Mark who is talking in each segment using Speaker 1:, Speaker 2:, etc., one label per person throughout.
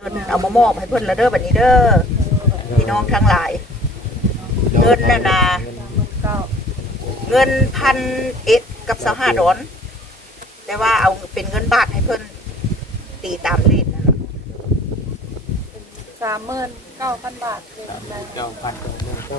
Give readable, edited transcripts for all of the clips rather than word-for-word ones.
Speaker 1: เอามามอบให้เพิ่นละเด้อบัดนี้เด้อพี่น้องทั้งหลายเงินน่ะนะเงิน1,000กับ25 ดอลแต่ว่าเอาเป็นเงินบาทให้เพิ่นตีตามเลขนั่นแหละ
Speaker 2: 39,000 บาทคืออะไร
Speaker 3: เจ้าพันเจ้า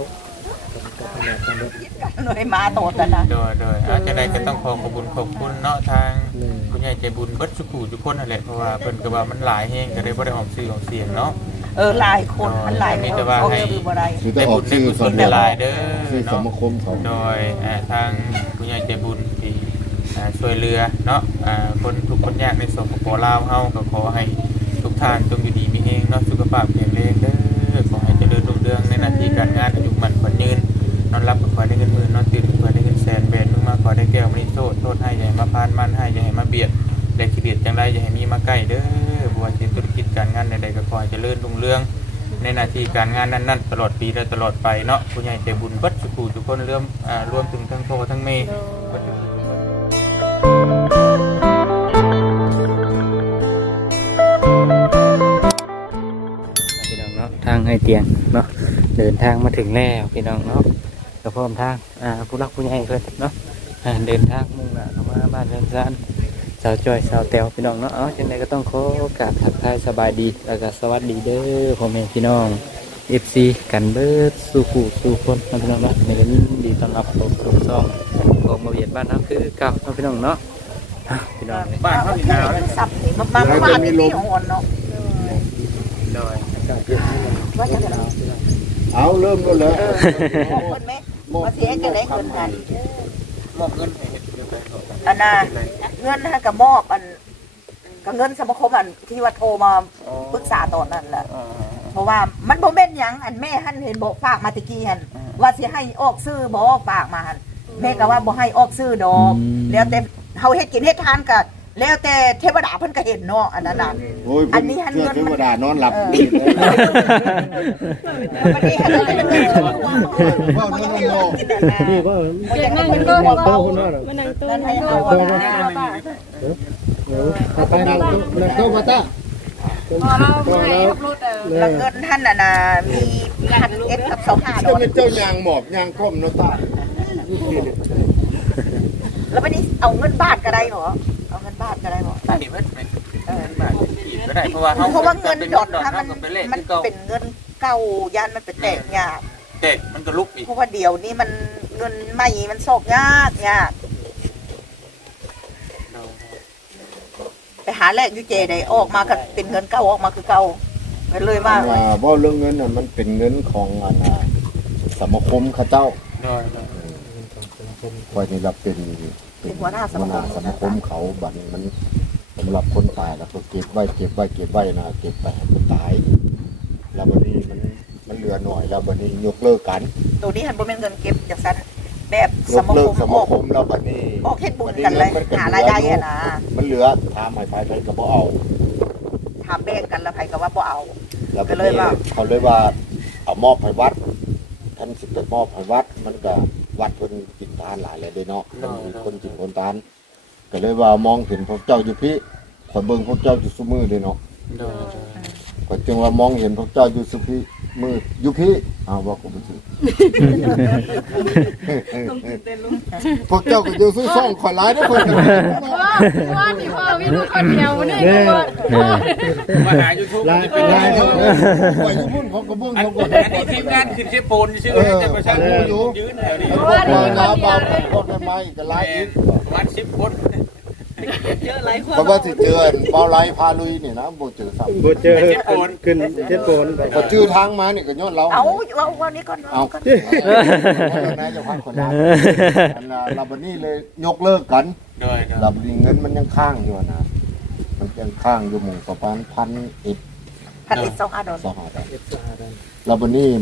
Speaker 1: หน่วยมาโตดนะ
Speaker 3: โดยอาจจะได้ก็ต้องขอบคุณเนาะทางคุณยายใจบุญเบิดสุขุทุกคนนั่นแหละเพราะว่าเพิ่นก็ว่ามันหลายแฮงก็ได้บ่ได้ออกชื่อออกเสียงเนาะ
Speaker 1: หลายคนมันหลายคนเขาซื้อบ่ได้
Speaker 4: คือต้
Speaker 3: ได้
Speaker 4: องออ
Speaker 3: บุ
Speaker 4: ก
Speaker 3: ญได้
Speaker 4: ชื่อ
Speaker 3: กุศลได้หลายเด้อ
Speaker 4: ชื่อส
Speaker 3: เนาะ
Speaker 4: มาคมเขา
Speaker 3: โดยทางคุณยายใจบุญที่ช่วยเหลือเนาะคนทุกคนยากในสปปลาวเฮาก็ขอให้ทุกท่านจงอยู่ดีมีแฮงเนาะสุขภาพแข็งแรงเด้อขอให้เจริญรุ่งเรืองในหน้าที่การงานอายุมั่นขวัญยืนนอนรับก็ขอได้เงินหมื่นนอนตื่นก็ขอได้เงินแสนแบนมึงมาขอได้แก้วมณีโทษให้อย่าให้มาพานมันให้อย่าให้มาเบียดได้ขี้เดียดจังไรอย่าให้มีมาใกล้เด้อบัวธุรกิจการงานใดๆก็ขอให้เจริญรุ่งเรืองในหน้าที่การงานนั้นๆตลอดปีและตลอดไปเนาะผู้ใหญ่ใจบุญเบิดสุขุทุกคนรวมถึงทั้งโททั้งเมย์พี่น้องเนาะทางให้เตียงเนาะเดินทางมาถึงแล้วพี่น้องเนาะก็พร้อมทางผู้รักผู้ใหญ่เพิ่นเนาะเดินทางมุ่งหน้าเข้ามาบ้านเรือนซานสาวจ้อยสาวแต๋วพี่น้องเนาะจังไดก็ต้องขอกราบทักทายสบายดีแล้วก็สวัสดีเด้อพ่อแม่พี่น้อง FC กันเบิดสู่ผู้สู่คนนะพี่น้องเนาะในวันนี้ดีต้อนรับสู่กลุ่มซ่องของมาเวียดบ้านเฮาคือเก่านะพี่น้องเนาะพี่น้องบ้านเฮานี่หนาวเลย
Speaker 1: สับนี่มาที่นี่หอนเนาะ
Speaker 3: โดย
Speaker 1: ว่าจะได้
Speaker 4: เอาเริ่มกันแล้ว
Speaker 1: บอกเพิ่นไหมว่าสิให้จะได้เงินกัน
Speaker 3: มอบเงินให้เฮ็ดเรื่องไปเถอะ
Speaker 1: อันน่ะเงินให้กับมอบอันก็เงินสมาคมอันที่ว่าโทรมาปรึกษาตอนนั้นแหละเพราะว่ามันบ่แม่นหยังอันแม่หั่นเห็นบอกฝากมาตะกี้หั่นว่าสิให้ออกซื้อบ่ฝากมาหั่นแม่ก็ว่าบ่ให้ออกซื้อดอกแล้วแต่เฮาเฮ็ดกินเฮ็ดทานก็แล้วแต่เทวดาเพิ่นก็เห็นเนาะอันนั้นน่ะ
Speaker 4: โอ้ย
Speaker 1: อันนี้หัน
Speaker 4: เชื่อ
Speaker 1: เงิน
Speaker 4: เทวดานอนหลับ
Speaker 1: มันนี่หั่นเงินมันนี่
Speaker 4: ว่า
Speaker 2: เด็กนั่งก็
Speaker 4: โตคนว่า
Speaker 2: มันนั่งตู้
Speaker 1: นั่นให้
Speaker 2: นั่ง
Speaker 1: เอา
Speaker 2: ตู้
Speaker 1: นะ
Speaker 4: ไปนั่งโตมาตา
Speaker 2: พอเราไม่ขับรถ
Speaker 1: แล้วเงินท่านน่ะนะมี1,000กับ25 ดอล
Speaker 4: เจ้ายางหมอบยางก้มเนาะตา
Speaker 1: แล้ววันนี้เอาเงินบาทก็ได้เหรอเอาเงินบาทก็ได้เหรอ
Speaker 3: ได้เบิดบาทก็ได้เพราะว่า
Speaker 1: เพราะว่าเงินดอลถ้ามัน
Speaker 3: เป็นเลข
Speaker 1: มัน
Speaker 3: เก่า
Speaker 1: เป็นเงินเก่ายันมันเป็นแตกยาก
Speaker 3: เด็กมันก็ลุกอีก
Speaker 1: เพราะว่าเดี๋ยวนี้มันเงินใหม่มันโศกยากไปหาแลกยูเจได้ออกมาก็เป็นเงินเก่าออกมาคือเก่าก็เลยว่า
Speaker 4: ว่าเรื่องเงินน่ะมันเป็นเงินของสมาคมข้าเจ้าคอยนี่รับเป็นหัวหน้าสมาคมเขาบัดนี้มันสำหรับคนตายแล้วก็เก็บไว้นะเก็บไปให้คนตายแล้วบัดนี้มันเหลือหน่อยแล้วบัดนี้ยกเลิกกัน
Speaker 1: ตัวนี้หันบ่เป็นเงินเก็บจากสันแบบ
Speaker 4: ย
Speaker 1: ส
Speaker 4: ก
Speaker 1: มา
Speaker 4: เลิ
Speaker 1: ค
Speaker 4: ก
Speaker 1: ม
Speaker 4: ส
Speaker 1: อ
Speaker 4: มา
Speaker 1: อก
Speaker 4: คมแล้วบัดนี้
Speaker 1: ออกเฮ็ดบุญกันเลยหารายได้อะนะ
Speaker 4: มันเหลือถามให้ไปก็บ่เอา
Speaker 1: ถามแบ่งกันแล้วไผก็ว่าบ่เอา
Speaker 4: แล้ว
Speaker 1: ก็เลยว่า
Speaker 4: เขาเลยว่าเอามอบให้วัดท่านสิไปมอบให้วัดมันก็วัดเพิ่นกินทานหลายเลยเด้เนาะคนกินคนทานก็เลยว่ามองเห็นพวกเจ้าอยู่พี่ข่อยเบิ่งพวกเจ้าอยู่ซุมื้อเด้เนาะข่อยจึงว่ามองเห็นพวกเจ้าอยู่ซุพี่มืออยู่พี่อ้าวว่ากูบ่ถือพวกเจ้าก็อยู่ซุซ่องข่อยหลายเด้อเพิ่น
Speaker 2: ว่านี่พ่อพี่ลูกคนเดียวนี่ก็
Speaker 3: มาหา YouTube
Speaker 4: หลาย
Speaker 3: จะเป็น
Speaker 4: ห
Speaker 3: ไง
Speaker 4: ลาย
Speaker 3: เนาะ
Speaker 4: ข่อยอยู่พุ่นเขาก็เบิ่ง
Speaker 3: อัน
Speaker 4: เขาก็
Speaker 3: นี้ทีมงานขึ้นเชฟโปนชื่อจะประชาชนยืนแถวนี้
Speaker 4: พวกเราลาบาพวกได้ไหมก็หลายอีก
Speaker 3: วัน10 คน
Speaker 4: เพราะว่าสิเจอเบาไหลพาลุยนี่นะบ่เจอซ้ำ
Speaker 5: บ่เจอขึ้นเจ็ดโปน
Speaker 4: พอชื่อทางมานี่ก็ย้อนเรา
Speaker 1: เอาวันนี้ก่อน
Speaker 4: เอา
Speaker 1: ก่อน
Speaker 4: นายจะพักคนนั้นเราบันนี้เลยยกเลิกกัน
Speaker 3: โดย
Speaker 4: เราบันนี้เงินมันยังค้างอยู่นะมันยังค้างอยู่หมู่ประมาณ1,000
Speaker 1: 1,125 ดอล
Speaker 4: สหรัฐเราบันนี้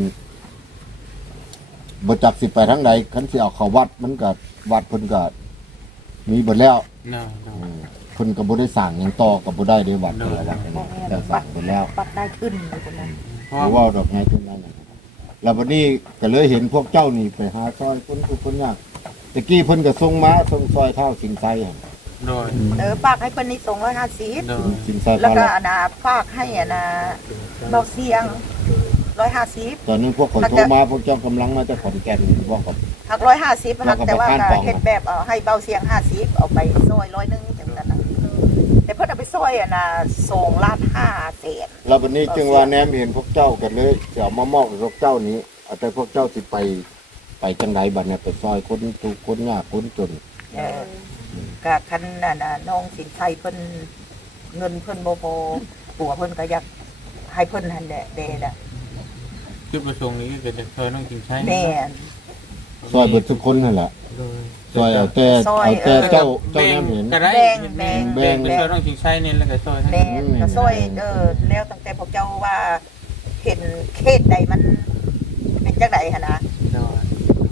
Speaker 4: บ่จักสิไปทางใดคันสิเอาเข้าวัดมันก็วัดเพิ่นก็มีเบิดแล้ว
Speaker 3: เนาะ
Speaker 4: เพิ่นก็บ่ได้สร้างหยังต่อก็บ่ได้ได้วัดเพิ่นวัดนี่แต่สร้างไปแล้ว
Speaker 1: ปัดได้ขึ้นอยู่ตรงนั้น
Speaker 4: หรือว่าดอกไม้ต้นนั้นนะครับแล้ววันนี้ก็เลยเห็นพวกเจ้านี่ไปหาซอยคนทุกคนยากตะกี้เพิ่นก็ส่งมาส่งซอยข้าวสิงไซหั่น
Speaker 3: โดย
Speaker 1: ฝากให้เพิ่นนี่250
Speaker 3: โดย
Speaker 4: กินใส่
Speaker 1: แล้ว
Speaker 4: ป
Speaker 1: ก็
Speaker 4: ลา
Speaker 1: อันน่ะฝากให้อันน่ะเบาเสียง150
Speaker 4: ตอนนี้พวกคนโทรมาพวกเจ้ากำลังมาจากขอนแก่นบอกกับ
Speaker 1: หัก150หักแต่ว่าก็เฮ็ดแบบให้เบาเสียง50เอาไปซอย100นึงจังนั้นน่ะแต่เพิ่นเอาไปซอยอันน่ะ2ล้าน5แสน
Speaker 4: แล้ววันนี้จึงว่าแนมเห็นพวกเจ้ากันเลยจะเอามามอบให้พวกเจ้านี้เอาแต่พวกเจ้าสิไปจังไดบัดเนี่ยไปซอยคนทุกข์คนยากคนจน
Speaker 1: ก็คันน่ะน้องสินชัยเพิ่นเงินเพิ่นบ่พอปัวเพิ่นก็อยากให้เพิ่นหั่นแหละเด้น่ะ
Speaker 3: จุดประสงค์นี้ก็จะเธอต้องกินใช้
Speaker 1: แม่น
Speaker 4: ซอยเบิดทุกคนนั่นแหละ
Speaker 3: โดย
Speaker 4: ซอยเอาแต่เจ้าแนมเห็น
Speaker 3: ก็ได้
Speaker 1: แบ่ง
Speaker 3: แบ่งเป็นเธอต้องกินใช้เนี่ยแล้วก็ซอยให้
Speaker 1: แม่นก็ซอยแล้วตั้งแต่พวกเจ้าว่าเห็นเขตใดมันเป็นจังไดหั่นนะ
Speaker 3: โดย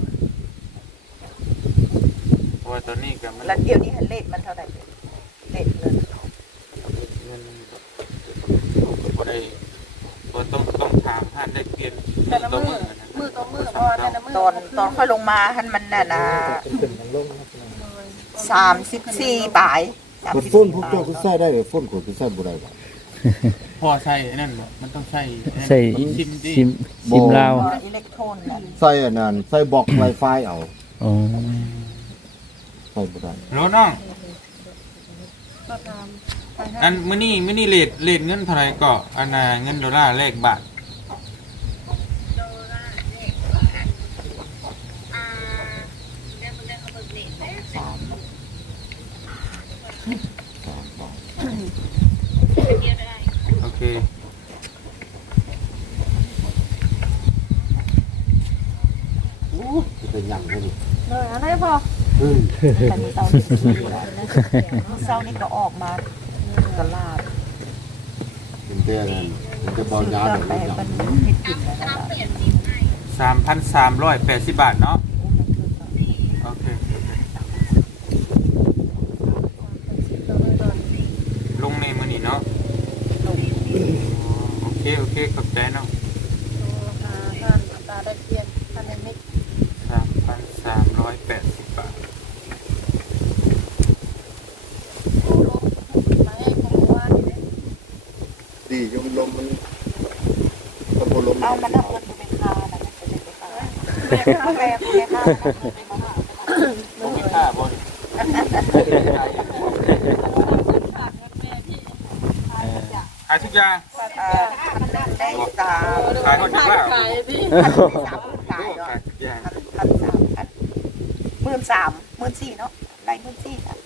Speaker 3: เพราะว่าตอนนี้ก็มัน
Speaker 1: แล้วเดี๋ยวนี้หันเลขมันเท่าไหร่เลขเงิน
Speaker 3: เงินบ่ได้บ่ต้องถามท่านได้เปลี่ยน
Speaker 2: แต่ละ
Speaker 3: ตัว
Speaker 2: มื
Speaker 3: มื
Speaker 2: อ
Speaker 3: อนะ
Speaker 2: มือต่อมือเพราะว่าแต่ละมือ
Speaker 1: ตอนค่อยลงมาหันมันน่ะนะ34ปลาย
Speaker 4: กดฟุ้นพวกเจ้าก็ใส่ได้เลยฟุ้นขวดก็ใส่บ่ได้บ่
Speaker 3: พอใช่นั่นบ่มันต้องใช่
Speaker 6: ใส่
Speaker 3: ชิมดิ
Speaker 6: ซิมลาว
Speaker 1: อิเล็กโทรนน่ะ
Speaker 4: ใส่อันนั้นใส่บล็อก Wi-Fi เอา
Speaker 6: อ๋อ
Speaker 4: ใส่บ่ได้
Speaker 3: โลน้อง
Speaker 2: ก็ทำไปให้
Speaker 3: อันมื้อนี้เรทเงินเท่าไหร่ก็อันน่ะเงินดอลลาร์แลกบาทโอเค
Speaker 4: เป็นหยังให้นี่
Speaker 2: เลยอะไรพอ
Speaker 1: แต่มื้อเช้านี่มื้อเช้านี่ก็ออกมาตลาด
Speaker 4: เป็นแต่นั้นเป็นแต่เบายา
Speaker 1: ก็
Speaker 4: ได้
Speaker 1: ไป
Speaker 4: หยัง
Speaker 1: มันเฮ็ดกินแล้วนะ
Speaker 3: 3,380 บาทเนาะโอเคลงในมื้อนี้เนาะโอเคขอบใจเนาะ
Speaker 2: ท่านตาได้เปลี่ยนท่านในมิก
Speaker 3: 3,380 บาท
Speaker 2: มาให้ผมว่านี่เด้
Speaker 4: ดีอยู่มันลมมันตะโพลม
Speaker 1: เอามันเอาเงินไปเป็นค่านะมันจะได้ไปค่าแม่ค่า
Speaker 3: บ่มีค่าบ่ ขายทุกอย่าง
Speaker 1: ได้ตา
Speaker 3: ขายหมดทุกอย่าง
Speaker 2: ขายพี่
Speaker 1: ขาย
Speaker 3: ขายทุกอย่าง
Speaker 1: 13,000 14,000เนาะได้14,000ค่ะ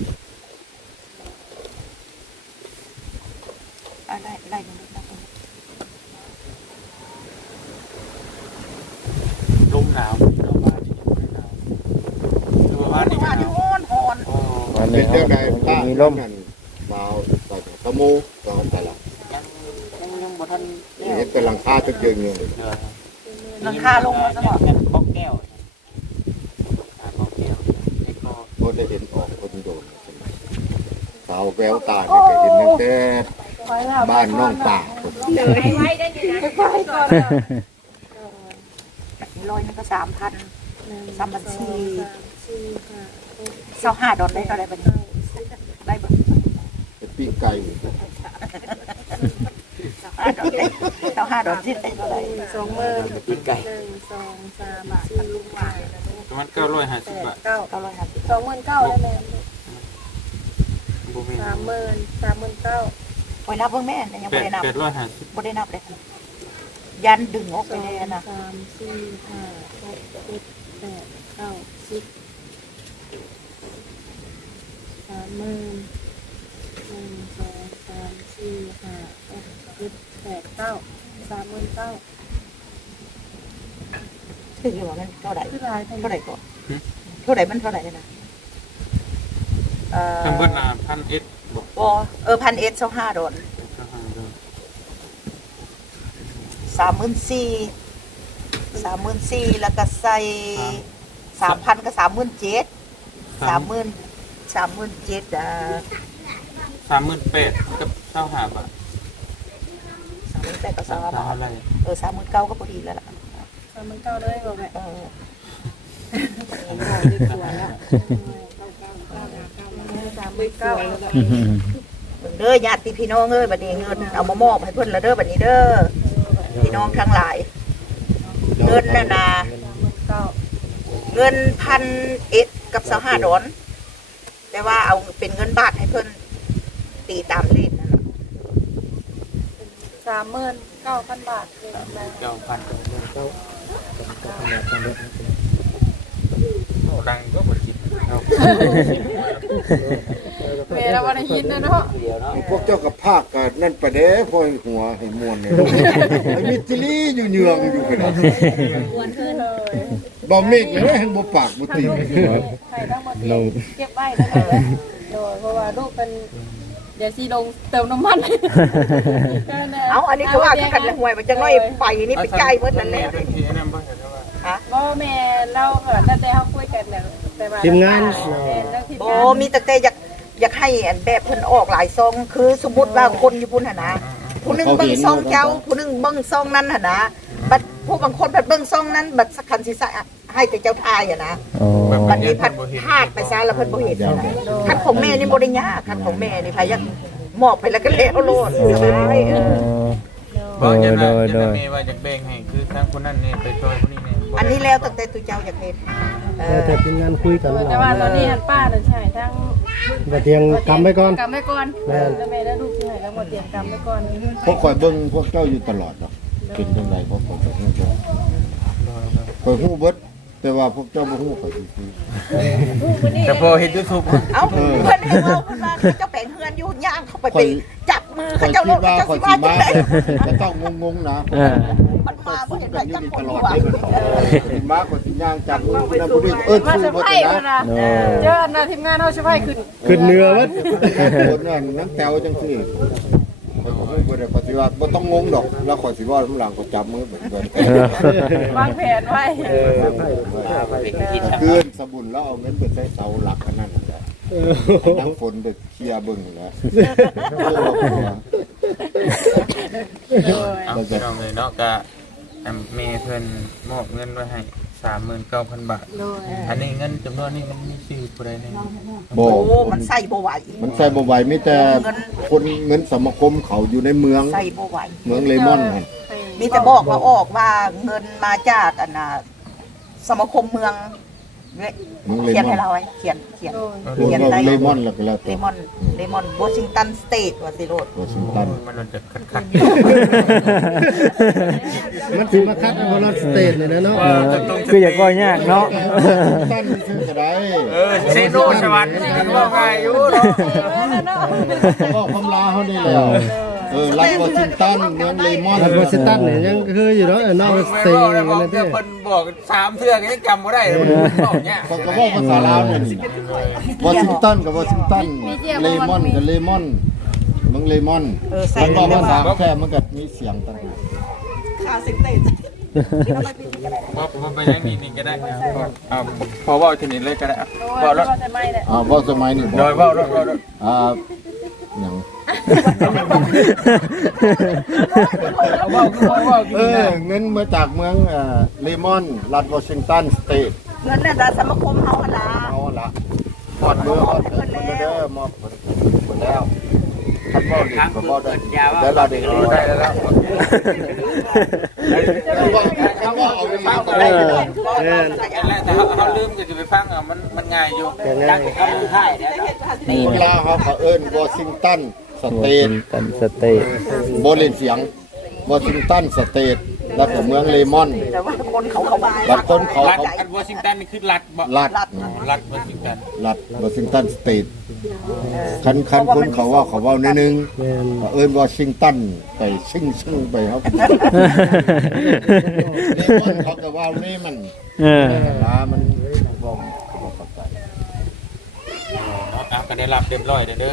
Speaker 1: ได้มันดูนะ
Speaker 3: ลมหนาวเนาะบ้านนี่หนาวดูบ้านนี่ก็
Speaker 1: ว่า
Speaker 3: ห
Speaker 1: ที่
Speaker 3: นาว
Speaker 1: ฮ้อน
Speaker 3: โอ้
Speaker 6: วัน
Speaker 4: เป็
Speaker 6: นี้
Speaker 4: นเจ้าใด
Speaker 6: มันมีลม
Speaker 4: นั่นมาใส่ตะมูก็แต่ละ
Speaker 3: ยังบ่ทัน
Speaker 4: เฮ็ดเป็นหลังคาตึกยืนอยู่
Speaker 3: เดือ
Speaker 1: หลังคาลงแล้วซะบ่
Speaker 3: บ้องแก้วบ้องแก้วไอ้ก็
Speaker 4: บ่ได้เห็นออกคนโดนสาวแววตาเนี่ยก็เห็นตั้งแต่บ้านน้องตา
Speaker 1: ร้อยนึงก็3,000 25ดอลได้เท่าไหร่บัดนี้ได้บ่
Speaker 4: เป็นปิ้งไก่
Speaker 1: 25ดอลที่ได้เท่าไหร่
Speaker 2: 20,000
Speaker 3: เป็นไก่
Speaker 2: 1 2 3 4
Speaker 3: ประมาณ950 บาท
Speaker 1: 950
Speaker 2: 29,000ได้แม่
Speaker 3: บ่มี
Speaker 2: 39,000
Speaker 1: ไว้นับเบิ่งแม่ยังบ่ได้นับ
Speaker 3: 850
Speaker 1: บ่ได้นับเลยยันดึงออกไปเลยนะ
Speaker 2: 3 4 5 6 7 8 9 10 30,000 1 2 3 4 5 6 7 8 9 39,000
Speaker 1: ถึงอยู่ว่ามันเท่าไหร่
Speaker 2: คือหลาย
Speaker 1: เท่าไหร่ก่อนเท่าไหร่มันเท่าไหร่นะ
Speaker 3: ทั้งเบิดน่ะ1,000 บอก
Speaker 1: บ่1,000 25ดอล34,000แล้วก็ใส่ 3,000 ก็37,000 37,000
Speaker 3: 38,000กับ25 บาท
Speaker 1: 38,000ก็25บาท
Speaker 3: อะไร
Speaker 1: 39,000ก็พอดีแล้วล่ะ
Speaker 2: 39,000เลยบ่แม่
Speaker 1: 39,000 เด้อญาติพี่น้องเอ้ยบัดนี้เงินเอามามอบให้เพิ่นละเด้อบัดนี้เด้อพี่น้องทั้งหลายเงินน่ะนะเงิน1,001กับ25ดอลแต่ว่าเอาเป็นเงินบาทให้เพิ่นตีตามเลขนั่นน่ะ
Speaker 2: 39,000 บาท
Speaker 3: 9,000โอ้ดังก็บ่คิดเนาะ
Speaker 2: แม่เราบ่ได้ยินเนาะ
Speaker 4: พวกเจ้ากับภาคกันนั่นประเด้พอยหัวให้มวนเนี่ยไอ้มิตรีอยู่เหยืองอยู่ขนาดบ่เมฆเลยให้บ่ปากบ่ตี
Speaker 2: ให้ทั้งหมดเก็บไว้นะคะโดยเพราะว่าลูกเป็นเดี๋ยวสิลงเติมน้ำมัน
Speaker 1: เอาอันนี้ก็ว่ากันละหวยมันจะน้อยไปนี่ไปใกล้เพิ่นนั่นแหละ
Speaker 3: เป็นที่นั่นบ่เห็นว่า
Speaker 2: บ่แม่เราก็ตั้งแต่เฮาคุยกันเนี่ยแต่ว่า
Speaker 5: ทีมงาน
Speaker 1: โอ้มีแต่อยากให้อันแบบเพิ่นออกหลายซองคือสมมุติว่าคนอยู่พุ่นหั่นนะผู้หนึงเบิ่งซองเจ้าผู้หนึงเบิ่งซองนั้นหั่นนะบัดผู้บางคนบัดเบิ่งซองนั้นบัดสักคันสิใส่ให้แต่เจ้าทายอ่ะนะ
Speaker 6: โอ้
Speaker 1: บัดนี้พัดพลาดไปซะแล้วเพิ่นบ่เห็นนะคันของแม่นี่บ่ได้ยากคันของแม่นี่พายักมอบไปแล้วก็แล้วโลดสบาย
Speaker 3: บ่จะนะจะมีว่าจะแบ่งให้คือทั้งคนนั้นนี่ไปช่วยคนนี้นี่
Speaker 1: อันนี้แล้วตั้งแต่ตัวเจ้าอยากเฮ็ด
Speaker 5: แต่ทีมงานคุยกัน
Speaker 2: แต่ว่าตอนนี้ป้านั่นใช่ทั้ง
Speaker 5: บ่เตียงกำไว้ก่อน
Speaker 2: กำไว้ก่อนแล้วแม่และลูกที่ให้แล้วหมดเตรียมกำไว้ก่อน
Speaker 4: พวกคอยเบิ่งพวกเจ้าอยู่ตลอดเนาะเป็นจังไดพวกคอยจะฮู้เจ้าคอยฮู้เบิดแต่ว่าพวกเจ้าบ่ฮู้คอยสิ
Speaker 3: แต่พอเห็น YouTube
Speaker 1: เอ้าเพิ่นให้เว้าเพิ่นว่าเจ้าแปลงเฮือนอยู่ย่างเข้าไปจับมือ
Speaker 4: คอ
Speaker 1: เขา
Speaker 4: ย
Speaker 1: เจ้าโล
Speaker 4: คิด
Speaker 1: ด
Speaker 4: ว่า
Speaker 1: เจ้า
Speaker 4: คอย
Speaker 1: สิ
Speaker 4: สิ
Speaker 1: ว่าจั
Speaker 4: มาง
Speaker 1: ได๋
Speaker 4: จะต้องงงๆนะ
Speaker 1: มันมาบ่เห็น
Speaker 4: กั
Speaker 1: ได้
Speaker 4: นอยู่
Speaker 1: จัก
Speaker 4: นี่
Speaker 1: คน
Speaker 4: ตลอ
Speaker 1: หั
Speaker 4: ด
Speaker 1: ว
Speaker 4: เลยสิมากกว่าสิย่างจับมือนะบ่ได้
Speaker 2: ว่า
Speaker 4: สู้
Speaker 2: จะ
Speaker 4: บ่
Speaker 2: ไพ่
Speaker 4: ได้
Speaker 2: มัน
Speaker 4: นะ
Speaker 2: นะเจอหน้าทีมงานเขาจะไพ่ขึ้น
Speaker 5: ขึ้นเหนือเบิด
Speaker 4: คนนั้นน้ำแต้วจังซี่คอยบ่ฮู้บ่ได้ปฏิวัติบ่ต้องงงดอกแล้วคอยสิว่าข้างหลังก็จับมือเหมือนกัน
Speaker 2: วางแผนไว้
Speaker 4: คืนสบุนแล้วเอาเงินไปใช้เสาหลักอันนั้นแหละน้ำฝนไปเคลียร์เบิ่งแล้ว
Speaker 3: เอาพี่น้องเลยเนาะก็แม่เพิ่นมอบเงินไว้ให้ 39,000 บาท
Speaker 2: โดย
Speaker 3: อันนี้เงินจำนวนนี้มันมีชื่อผู้ใดแน่
Speaker 4: บ่
Speaker 1: โอ้มันใส่บ่ไหว
Speaker 4: มันใส่บ่ไหวมีแต่คนเงินสมาคมเขาอยู่ในเมือง
Speaker 1: ใส่บ่ไหว
Speaker 4: เมืองเลมอนนั่น
Speaker 1: มีแต่บอกว่าออกว่าเงินมาจากอันน่ะสมาคมเมืองเว้ย
Speaker 4: เมืองเล
Speaker 1: เขียน
Speaker 4: มอ
Speaker 1: ให้
Speaker 4: น
Speaker 1: เราไว้เขียน
Speaker 2: โดย
Speaker 4: รวมว่าเลมอนแล้วก็แล้ว
Speaker 1: เล
Speaker 4: แต่
Speaker 1: มอนวอชิงตันสเตทว่าสิโลด
Speaker 4: วอชิงตัน
Speaker 3: มันจะคัก
Speaker 5: มันสิมาคัดบอลสเตทเลยนะเนาะ
Speaker 6: คืออยากก็ยากเนาะ
Speaker 4: ตันนี่คือก็ได้
Speaker 3: เซโนสวรรค์นี่ก็ว่าง่ายอยู่เนาะ
Speaker 4: ก็คำลาเฮานี่แล้วรัฐวอชิงตันเมืองเลมอน
Speaker 5: รัฐวอชิงตันเนี่ยยังคืออยู่เนาะนอกสเตท
Speaker 3: บอก
Speaker 5: กัน
Speaker 3: บอก
Speaker 5: เลย
Speaker 3: เดี๋ยว
Speaker 5: ที่
Speaker 3: เพิ่นบอก3เทื่อก็ยังจำบ่ได้มันบอกเนี่ย
Speaker 4: ก็ก็บอกภาษาลาวนี่วอชิงตันกับวอชิงตันเลมอนกับเลมอนเมืองเลมอน
Speaker 1: ใส่
Speaker 4: มันบอกภาษาแค่มันก็มีเสียงต่าง
Speaker 1: ค่าสิเตท
Speaker 3: พอไปยังนี่ก็ได้พอว่าทีนี้เลยก็ได้
Speaker 2: โด
Speaker 3: บอย กแล้ว
Speaker 2: ก็จะไม่แหละ
Speaker 4: ว่าสมัยนี้
Speaker 3: โดยว่าแล้ว
Speaker 4: อย่าง
Speaker 3: ว่า
Speaker 4: เงินมาจากเมืองเลมอนรัฐวอชิงตันสเตท
Speaker 1: เงินน่ะสมาคมเฮาหั่นล่ะ
Speaker 4: เอาละหอดมือหอดมือเด้อมอบหมดแล้วท่านบอกดีก็บอกได้แล้วเราเด็กเราได้แล้วเขาว่าเอาไปฟังก็ได้
Speaker 3: แต่เขาลืมจะไปฟังมันง่ายอยู่
Speaker 4: เวลาเขาเอิ้นวอชิงตันสเตท
Speaker 6: กันสเตท
Speaker 4: โบเลนเสียงวอชิงตันสเตทแล้วก็เมืองเลมอน
Speaker 1: แต่ว่าคนเขาบ้า
Speaker 4: รัฐคนเขา
Speaker 3: รัฐวอชิงตันนี่คือรัฐบ่
Speaker 4: รัฐ
Speaker 3: รัฐวอชิงตัน
Speaker 4: รัฐวอชิงตันสเตทคันคนเขาว่านิดนึง
Speaker 5: แม่น
Speaker 4: เอิ้นวอชิงตันไปชิ่งไปครับเลมอนเขาก็ว่านี่มัน มันบอกเข้าใจ
Speaker 3: ก็ได้รับเรียบร้อยเด้อ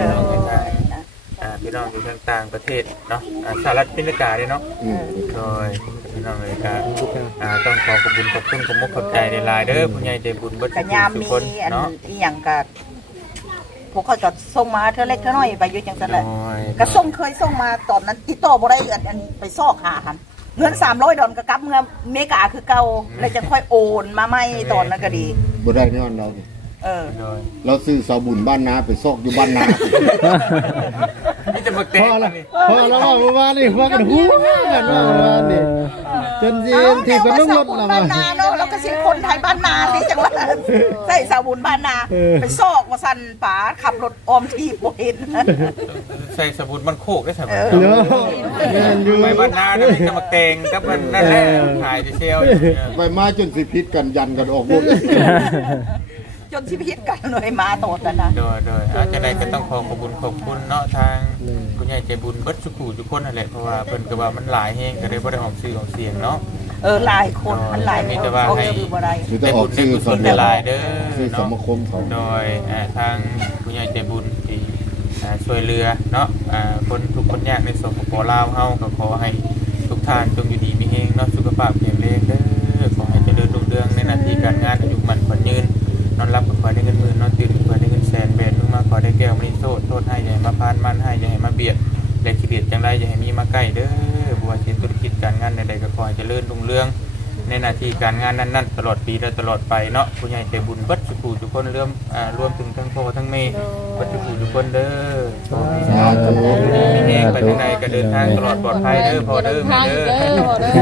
Speaker 3: พี่น้องอยู่ทางต่างประเทศเนาะสหรัฐอเมริกาด้วยเนาะโดยพี่น้องอเมริกาต้องขอขอบคุณขอบมุกขอบใจในลายเด้อผู้ใหญ่ใจบุญเบิด
Speaker 1: กะยาม
Speaker 3: ทุก
Speaker 1: มี
Speaker 3: คน
Speaker 1: อัน
Speaker 3: เนาะ
Speaker 1: อีหยังก็พวกเขาจะส่งมาเท่าเล็กเท่าน้อยไปอยู่จังซั่นแหละก็ส่งเคยส่งมาตอนนั้นติดต่อบ่ได้อันไปซอกหาหันเงิน300ดอลก็กลับเมืองอเมริกาคือเก่าแล้วจะค่อยโอนมาใหม่ตอนนั้นก็ดี
Speaker 4: บ่ได้แน่นอนเรา
Speaker 3: โดย
Speaker 4: เราซื้อสาบุญบ้านนาไปซอกอยู่บ้านนา
Speaker 3: นี่จะมาเตะ
Speaker 5: พอละพอแล้วเมื่อวานนี่ว่ากันฮู้กันว่าเมื่อวานนี่จนจีนที่เป็นลูกรถ
Speaker 1: บ้า
Speaker 5: ละ
Speaker 1: น
Speaker 5: ว่า
Speaker 1: นาเนาะแล้วก็สิคนไทยบ้านนาที่จังหวัดใส่สาบุญบ้านนาไปซอกว่าซั่นป๋าขับรถออมทีบบ่เห็น
Speaker 3: ใส่สบู่มันโคกได้สบาย
Speaker 5: เนาะแม่นอยู่
Speaker 3: ไปบ้านนาเนี่ยจะมาเตงกับมันนั่นแหละถ่ายจะเซล
Speaker 4: ไปมาจนสิพิษกันยันกันออกหมด
Speaker 1: จนชีวิตกันเลยมาโตดกันนะ
Speaker 3: โดยอาจจะได้ก็ต้องขอขอบคุณเนาะทางคุณยายใจบุญเบิดสุขุทุกคนนั่นแหละเพราะว่าเพิ่นก็ว่ามันหลายแฮงก็เลยบ่ได้ออกชื่อออกเสียงเนาะ
Speaker 1: หลายคนมันหลายคนเขาจะดูบ่ได้
Speaker 4: คือจะออกชื่อ
Speaker 3: ส่วนหลายเด้อ
Speaker 4: ชื่อส
Speaker 3: เนาะ
Speaker 4: มาคมเขา
Speaker 3: โดยทางคุณยายใจบุญที่ช่วยเหลือเนาะคนทุกคนยากในสปปลาวเฮาก็ขอให้ทุกท่านจงอยู่ดีมีแฮงเนาะสุขภาพแข็งแรงเด้อขอให้เจริญรุ่งเรืองในหน้าที่การงานอายุมั่นขวัญยืนนอนรับก็ขอได้เงินหมื่นนอนตื่นก็ขอได้เงินแสนแบนมึงมาขอได้แก้วไม่โทษให้อย่าให้มาพานมันให้อย่าให้มาเบียดและขี้เกียจจังไรอย่าให้มีมาใกล้เด้อบัวเช่นธุรกิจการงานใดๆก็ขอให้เจริญรุ่งเรืองในหน้าที่การงานนั้นๆตลอดปีและตลอดไปเนาะผู้ใหญ่ใจบุญเบิดสุขุทุกคนรวมถึงทั้งพ่อทั้งแม่เบิดสุขุทุกคนเด้อ
Speaker 4: สาธุ
Speaker 3: มีเองไปทางใดก็เดินทางตลอดปลอดภัยเด้อพ่อเด้อแม่เด้อ
Speaker 2: พ่อเด้อ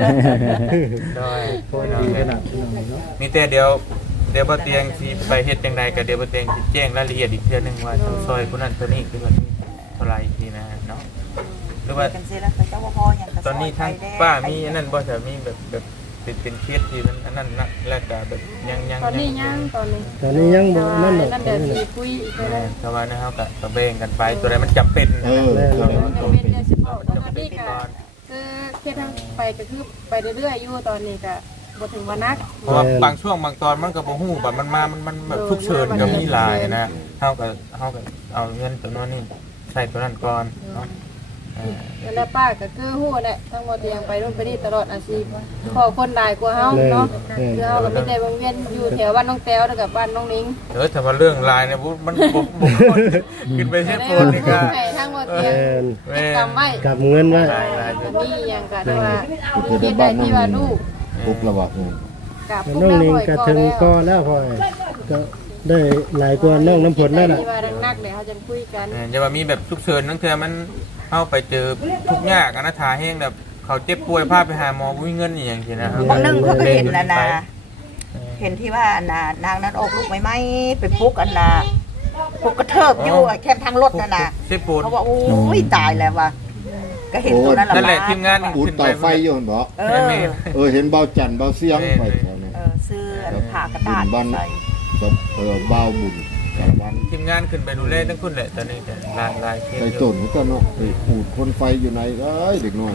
Speaker 3: ได้มีแต่เดี๋ยวบ่เตียงสิไปเฮ็ดจังใดก็เดี๋ยวบ่เตียงสิแจ้งรายละเอียดอีกเทื่อนึงว่าต้องซอยผู้นั้นผู้นี้คือว่าเท่าไหร่ทีนะเนาะหรือว่า
Speaker 1: กันสิแล้วเจ้าว่าพออย่าง
Speaker 3: ตอนนี้ทางป้ามีอันนั้นบ่จะมีแบบเป็นเคสที่มันอันนั้นนะแล้วก็แบบยัง
Speaker 2: ตอนนี้ยังตอนนี้
Speaker 5: ตอนนี้ยังบ่นั่นดอก
Speaker 2: นั่นเดี๋ยวสิคุยไปเลย
Speaker 3: แต่ว่านะครับก็แบ่งกันไปตัวใดมันจำเป็นนะ
Speaker 2: จะเป็นเดือนสิบหกตอนนี้ก็คือแค่ทางไปก็คือไปเรื่อยๆอยู่ตอนนี้ก็บ่ถึงวันนัก
Speaker 3: เพราะว่าบางช่วงบางตอนมันก็บ่ฮู้แบบมันแบบทุกเชิญก็มีหลายนะเฮาก็เอาเงินตัวนั้นนี่ใส่ตัวนั้นก่อนเนาะ
Speaker 2: แล้วป้าก็คือฮู้แหละทั้งหมดยังไปนู่นไปนี่ตลอดอาชีพพอคนหลายกว่าเฮาเนาะคือเฮาก็มีแต่วงเวียนอยู่แถวบ้านน้องแต้วแล้วกับบ้านน้องนิ้ง
Speaker 3: ถ้าว่าเรื่องลายเนี่ยมันบ่ขึ้นไปเช็ดโฟนนี่ก็
Speaker 2: ให้ทั้งหมดเตียง
Speaker 3: แม่
Speaker 2: กำไว้
Speaker 5: กับเงินไว้
Speaker 2: มีอย่างก็ได้ว่าคิดได้ที่ว่าลูก
Speaker 4: ปุ๊บระวัง
Speaker 2: กับ
Speaker 5: น้องนิงก็ถึงก็แล้วพอก็ได้หลายกว่าน้องน้ำผลนั่นน่ะ
Speaker 2: ที่ว่านักๆเลยเขาจะคุยกัน
Speaker 3: อย่าว่ามีแบบทุกเชิญนั่นคือมันเข้าไปเจอทุกยากอนาถาแห้งแบบเขาเจ็บป่วยพาไปหาหมอวิ่งเงินอย่างเงี้ยนะ
Speaker 1: บางนึงเขาก็เห็นนะเห็นที่ว่านางนั้นออกลูกไม่ไปปุ๊กอันน่ะปุ๊กกระเทิบอยู่แคมทางรถน่ะนะ
Speaker 3: เจ็บปวด
Speaker 1: เขาบอกโอ้ยตายแล้วว่ะก็เห็นตัวนั้น
Speaker 3: นั่นแหละทีมงาน
Speaker 4: อุดต่อไฟอยู่เห็นบ่เห็นเบาจันเบาเสียงไปแถวนี้
Speaker 1: เสื้อผ่ากระดาษใส่
Speaker 4: เบาบุญแต่วัน
Speaker 3: ทีมงานขึ้นไปดูแลทั้งคุณแหละตอนนี้แต่ลาย
Speaker 4: ใจจนก็เนาะไปปูดคนไฟอยู่ในเด็กน้อย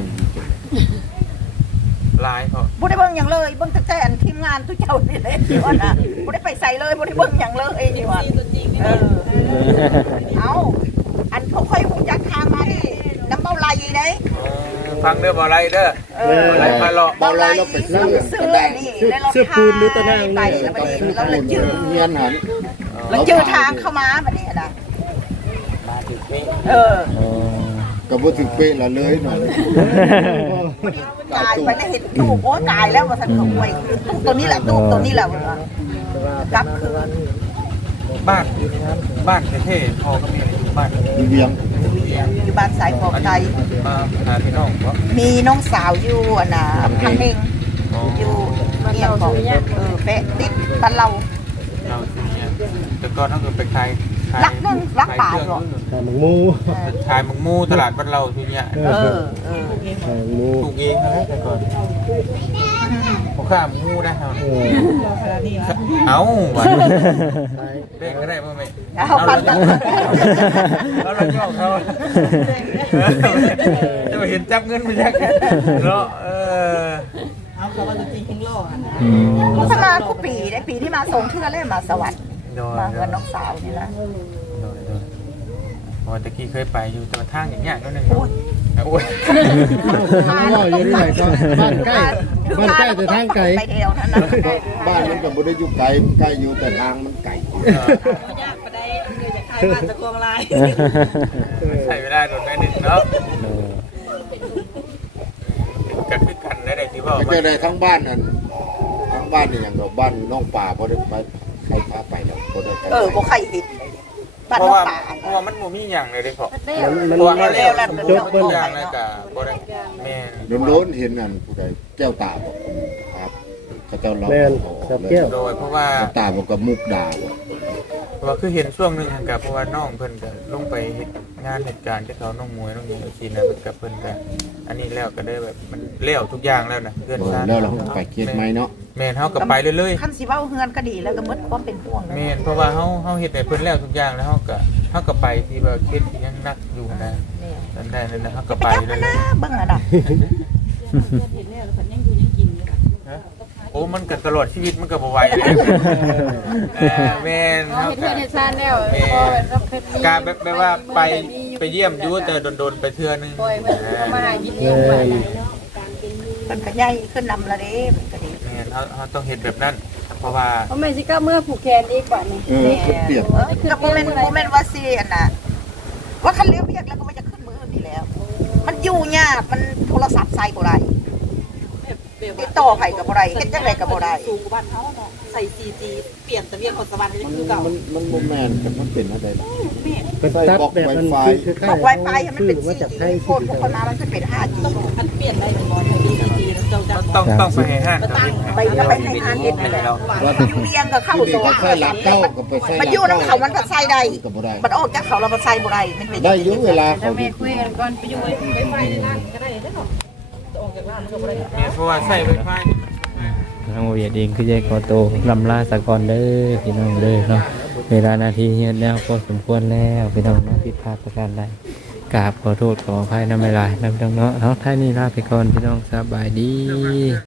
Speaker 3: ลายเขา
Speaker 1: บ่ได้เบิ่งอย่างเลยเบิ่งแต่อันทีมงานทุกเจ้านี่เลยที่ว่าน่ะบ่ได้ไปใส่เลยบ่ได้เบิ่งอย่างเลยนี่ว่าเอาอันเขาค่อยฮู้จักทางมานี่น้ำเบ้าไหลเด้
Speaker 3: ฟังเด้อบ่ไรเด้อไรมาหลอก
Speaker 4: เบาไรเราไปซื้อ
Speaker 1: ซื้อ
Speaker 4: ได้
Speaker 1: นี่เสื้อปูนหรือตะนางไปแล้วบัดนี้เราเลยจื้อ
Speaker 4: เงียนหัน
Speaker 1: แล้วจื้อทางเข้ามาบัดนี้น่ะ
Speaker 4: ก็บ่ถึงเป๊ะละเลยหน่อย
Speaker 1: กายไปแล้วเห็นตู้โอ้กายแล้วว่าท่านเขาอวยตู้ตัวนี้แหละตู้ตัวนี้แหละว่ากลับคือ
Speaker 3: บ้านเท่ๆพอก็มีอยู่บ้าน
Speaker 4: เวียง
Speaker 1: อยู่บ้านสายปอกไก่
Speaker 3: มาหาพี่น้องเพราะ
Speaker 1: มีน้องสาวอยู่อ่ะนะพังเองอยู่เนี่ยของเป๊ะติดบ้านเรา
Speaker 3: เราที่นี่แต่ก่อนเขาคือไปขาย
Speaker 1: รักนึงรักป่าหรอ
Speaker 5: แต่หมึงมู
Speaker 3: ขายหมึกมูตลาดบ้านเราที่นี่
Speaker 1: เออ
Speaker 5: แต่หมึงมู
Speaker 3: ปลูกเองนะแต่ก่อนเขาข้ามมูได้ครับเอาวันเล่นก็ได้ป่ะแม่
Speaker 1: เอาปัน
Speaker 3: เราชอบเขาจะไปเห็นจับเงินไปจักเนาะ
Speaker 1: เอาเขาว่าจะจริงจริงโลกพัฒนาทุกปีได้ปีที่มาส่งเทื่อเล่มาสวรรค์มาเงินน้องสาวนี่นะ
Speaker 3: พอตะกี้เคยไปอยู่แต่ทางอย่างเงี้ยนั่นเองโอ้ย
Speaker 5: มันว่าอยู่ที่ไหนก็บ้านใกล้แต่ทางไกล
Speaker 1: ไปเดียวนั่นนะ
Speaker 4: บ้านมันก็บ่ได้อยู่ไกลมันใกล้อยู่แต่ทางมันไกล
Speaker 1: ยากไปได้เดี๋ยวจะใครมาจะกวงลาย
Speaker 3: ใส่ไม่ได้โดนได้หนึ่งเนาะกันคือกันได้ที่ว่า
Speaker 4: ไม่ใช่ได้ทั้งบ้านนั่นทั้งบ้านนี่อย่างดอกบ้านน้องป่าพอได้ไปใครพาไปแล้วบ่ได้ไป
Speaker 1: บ่ใครเห็นบ้าน
Speaker 3: เพ
Speaker 1: น้
Speaker 3: ราะ
Speaker 1: อง
Speaker 3: ว่า
Speaker 1: ป่า
Speaker 3: เพราะว่ามันบ่มีหยังเลยเด้พ่อ
Speaker 2: เด้อ
Speaker 3: เพราะว่ามันแล้ว
Speaker 1: จบ
Speaker 3: ทุกอย่างแล้วก็บ่ได้แม่น
Speaker 4: โดนๆเห็นนั่นผู้ใดแก้วตาบอกครับเขาเจ้าเรา
Speaker 5: แม่นสับแก้ว
Speaker 3: โดยเพราะว่า
Speaker 4: แก้วตาบอกกับมุกดาบอก
Speaker 3: เพราะว่าคือเห็นช่วงหนึงกับเพราะว่าน้องเพิ่นก็ลงไปเฮ็ดงานเหตุการณ์ที่เขาน้องมวยน้องหยังซี่นะกับเพิ่นก็อันนี้แล้วก็ได้แบบมันแล้วทุกอย่างแล้วนะเพื่อนซ่าน
Speaker 4: แล้วเราไปเครียดไหมเนาะ
Speaker 3: แม่นเฮาก็ไปเรื่อย
Speaker 1: คันสิเว้าเฮือนก็ดีแล้วก็หมดความเป็นห่วง
Speaker 3: ๆแม่นเพราะว่าเฮาเฮ็ดให้เพิ่นแล้วทุกอย่างแล้วเฮาก็ไปที่ว่าเคสที่ยังนักอยู่นะนั่นได้นั่นนะเฮาก็
Speaker 1: ไป
Speaker 3: ไป
Speaker 1: จับ
Speaker 3: เล
Speaker 1: มัน
Speaker 3: ย
Speaker 1: นะเบิ่งอ่ะดอก
Speaker 3: โอ้มันก็ตลอดชีวิตมันก็บ่ไหวเลยแม่น
Speaker 2: เอา
Speaker 3: เฮา
Speaker 2: เฮ็ด
Speaker 3: ก็
Speaker 2: เฮ็ดซ่านแล้วพอแบบเฮ็ดมี
Speaker 3: การแบบว่าไปเยี่ยมอยู่แต่โดนๆไปเทื่อนึง
Speaker 2: ปล่อยมันเอามาหากินเองไป
Speaker 1: มันก็ใหญ่ขึ้นนำละเด้มันก็ดี
Speaker 3: แม่นเฮาต้องเฮ็ดแบบนั้น เพราะว่า
Speaker 2: เพราะแม่สิกล้าเมื่อผูกแขนอีกกว่านี้
Speaker 4: เปลี่ยน
Speaker 1: ก็บ่แม่นว่าสิอันน่ะว่าคันเลี้ยวเรียกแล้วก็มันจะขึ้นมืออื่นนี่แล้ว มันอยู่ยากมันโทรศัพท์ใส่บ่ได้ติดต่อไผก็บ่ได้เฮ็ดจังไดก็บ่ได้
Speaker 7: สูงกว่าบ้านเขาเนาะใส่ 4G เปลี่ยนทะเบียนของสวรรค์ให้คือเก่า
Speaker 4: มันบ่แม่นกันมันเป็นอะไรเนาะ
Speaker 5: เป็นตัดแบบมันคือคล้าย
Speaker 1: บอก Wi-Fi ให้มันเป็น
Speaker 5: มาจากไทย
Speaker 1: 4G โคตรพวกคนมามันขึ้นเป็น 5G
Speaker 7: มันเปลี่ยนได้ในบอลใน 4G แล้วเจ้าจัง
Speaker 3: ต้องไปให้ห้างเขาเฮ็ด
Speaker 1: ไปก็ไปให้หาเฮ็ดนั่นแหละอยู่เรียงก็เข้า
Speaker 4: ที่
Speaker 1: โซ
Speaker 4: นี่ก็
Speaker 1: น
Speaker 4: ใช้หลักเก้าก็ไปใช้หลั
Speaker 1: มัน
Speaker 4: ก
Speaker 1: อยู่นำเขามันก็ใส่ได้
Speaker 4: ก็บ่ได้
Speaker 1: มันออกจากเขาแล้วมันใส่บ่ได้มันเป็น
Speaker 4: ได้อยู่เวลา
Speaker 2: แล้
Speaker 4: เขา
Speaker 2: วแม่คุยกันก่อนไปอยู่
Speaker 7: ไฟในร้านก็ได้เด้อจะออกจากร้านมันก็บ่ได้
Speaker 3: แม่นเพราะว่าใช้ไวไฟ
Speaker 6: ทางโอเวียดเองคือจะขอโตวลำลาสะก่อนเด้อพี่น้องเด้อเนาะเวลานาทีเฮียนแล้วก็สมควรแล้วพี่น้องเนาะผิดพลาดประการใดกราบขอโทษขออภัยนำเวลานะพี่น้องเนาะท้ายนี้ลาไปก่อนพี่น้องสบายดี